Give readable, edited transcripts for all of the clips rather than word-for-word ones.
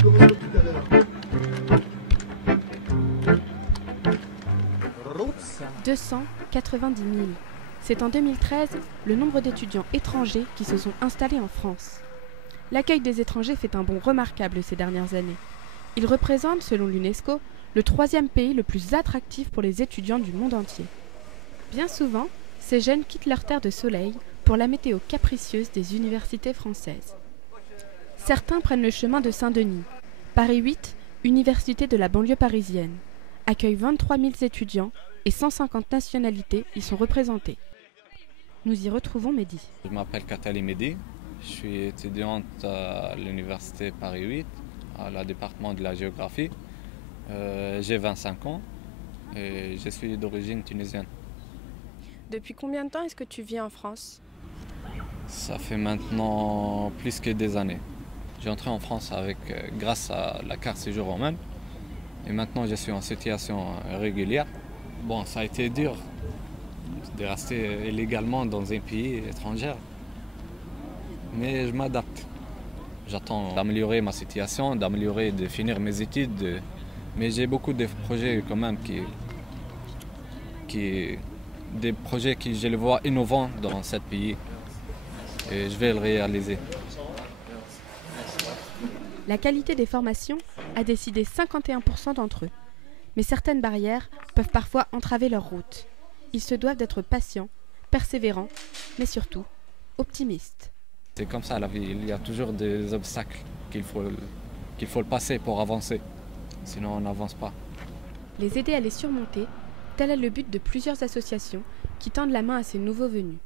« 290 000. C'est en 2013 le nombre d'étudiants étrangers qui se sont installés en France. L'accueil des étrangers fait un bond remarquable ces dernières années. Il représente, selon l'UNESCO, le 3e pays le plus attractif pour les étudiants du monde entier. Bien souvent, ces jeunes quittent leur terre de soleil pour la météo capricieuse des universités françaises. Certains prennent le chemin de Saint-Denis. Paris 8, université de la banlieue parisienne, accueille 23 000 étudiants et 150 nationalités y sont représentées. Nous y retrouvons Mehdi. Je m'appelle Katali Mehdi, je suis étudiante à l'université Paris 8, à la département de la géographie. J'ai 25 ans et je suis d'origine tunisienne. Depuis combien de temps est-ce que tu vis en France? Ça fait maintenant plus que des années. J'ai entré en France grâce à la carte séjour romaine et maintenant je suis en situation régulière. Bon, ça a été dur de rester illégalement dans un pays étranger, mais je m'adapte. J'attends d'améliorer ma situation, de finir mes études, mais j'ai beaucoup de projets quand même des projets que je les vois innovants dans ce pays et je vais le réaliser. La qualité des formations a décidé 51% d'entre eux. Mais certaines barrières peuvent parfois entraver leur route. Ils se doivent d'être patients, persévérants, mais surtout optimistes. C'est comme ça la vie, il y a toujours des obstacles qu'il faut passer pour avancer, sinon on n'avance pas. Les aider à les surmonter, tel est le but de plusieurs associations qui tendent la main à ces nouveaux venus.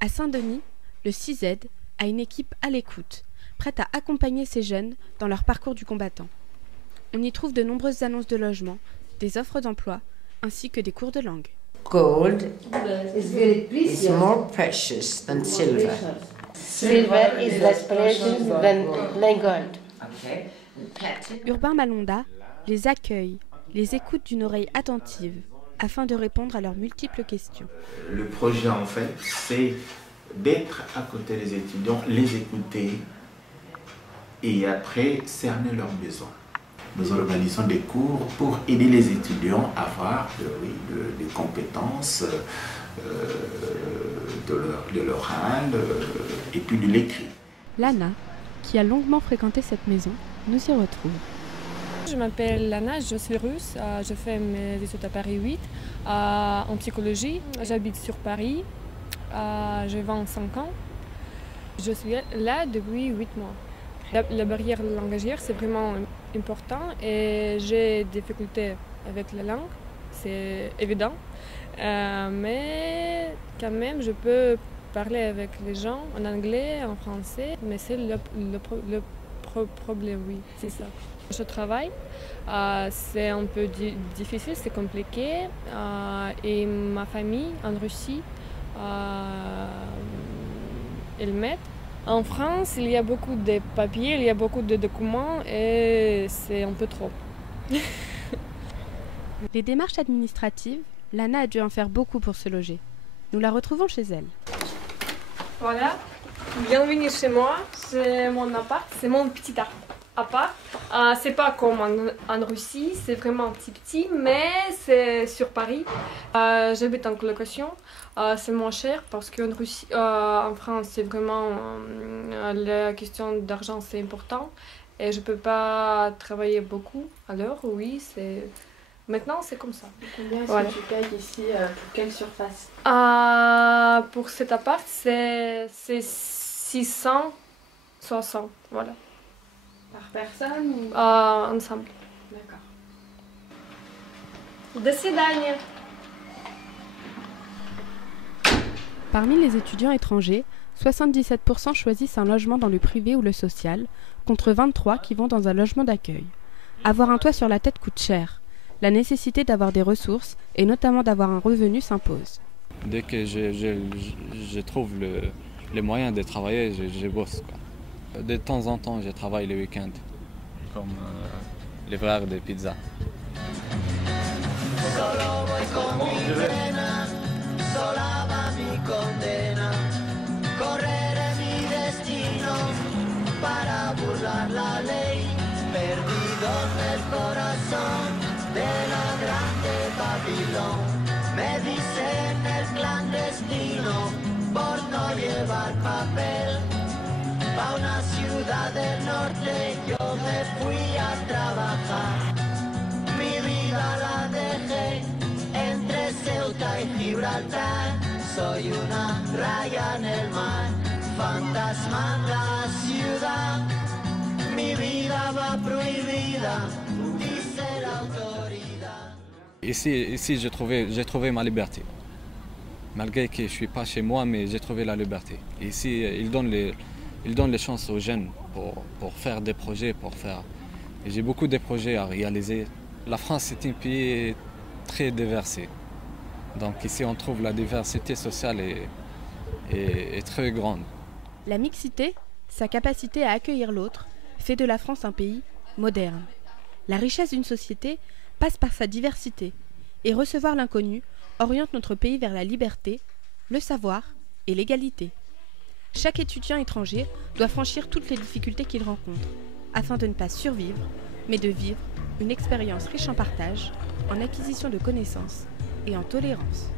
À Saint-Denis, le 6Z a une équipe à l'écoute, prête à accompagner ces jeunes dans leur parcours du combattant. On y trouve de nombreuses annonces de logement, des offres d'emploi, ainsi que des cours de langue. Gold is more precious than silver. Silver is less precious than gold. Urbain Malonda les accueille, les écoute d'une oreille attentive, afin de répondre à leurs multiples questions. Le projet, en fait, c'est d'être à côté des étudiants, les écouter et après cerner leurs besoins. Nous organisons des cours pour aider les étudiants à avoir des compétences de l'oral et puis de l'écrit. Lana, qui a longuement fréquenté cette maison, nous y retrouve. Je m'appelle Lana, je suis russe, je fais mes études à Paris 8 en psychologie. J'habite sur Paris, j'ai 25 ans. Je suis là depuis 8 mois. La barrière langagière, c'est vraiment important et j'ai des difficultés avec la langue, c'est évident. Mais quand même, je peux parler avec les gens en anglais, en français, mais c'est le problème, oui, c'est ça. Je travaille, c'est un peu difficile, c'est compliqué, et ma famille en Russie, elle m'aide. En France, il y a beaucoup de papiers, il y a beaucoup de documents et c'est un peu trop. Les démarches administratives, Lana a dû en faire beaucoup pour se loger. Nous la retrouvons chez elle. Voilà, bienvenue chez moi, c'est mon appart, c'est mon petit appart. C'est pas comme en Russie, c'est vraiment petit, mais c'est sur Paris. J'habite en colocation, c'est moins cher parce qu'en Russie, en France, c'est vraiment la question d'argent, c'est important. Et je peux pas travailler beaucoup. Alors oui, maintenant c'est comme ça. Combien est-ce que tu payes ici pour quelle surface? Pour cet appart, c'est 660, voilà. Par personne ou... Ensemble. D'accord. До свидания. Parmi les étudiants étrangers, 77% choisissent un logement dans le privé ou le social, contre 23% qui vont dans un logement d'accueil. Avoir un toit sur la tête coûte cher. La nécessité d'avoir des ressources, et notamment d'avoir un revenu, s'impose. Dès que je trouve les moyens de travailler, je bosse, quoi. De temps en temps, je travaille le week-end, comme livreur de pizza. son el corazón de la grande Babilón. Me dicen el clandestino por no llevar papel. Pa' una ciudad del norte yo me fui a trabajar. Mi vida la dejé entre Ceuta y Gibraltar. Soy una raya en el mar, fantasma en la ciudad. Mi vida va prohibida, dice la autoridad. Ici j'ai trouvé ma liberté. Malgré que je ne suis pas chez moi, mais j'ai trouvé la liberté. Ici, ils donnent les chances aux jeunes pour faire des projets, Et j'ai beaucoup de projets à réaliser. La France est un pays très déversé. Donc ici, on trouve la diversité sociale est très grande. La mixité, sa capacité à accueillir l'autre, fait de la France un pays moderne. La richesse d'une société passe par sa diversité, et recevoir l'inconnu oriente notre pays vers la liberté, le savoir et l'égalité. Chaque étudiant étranger doit franchir toutes les difficultés qu'il rencontre, afin de ne pas survivre, mais de vivre une expérience riche en partage, en acquisition de connaissances et en tolérance.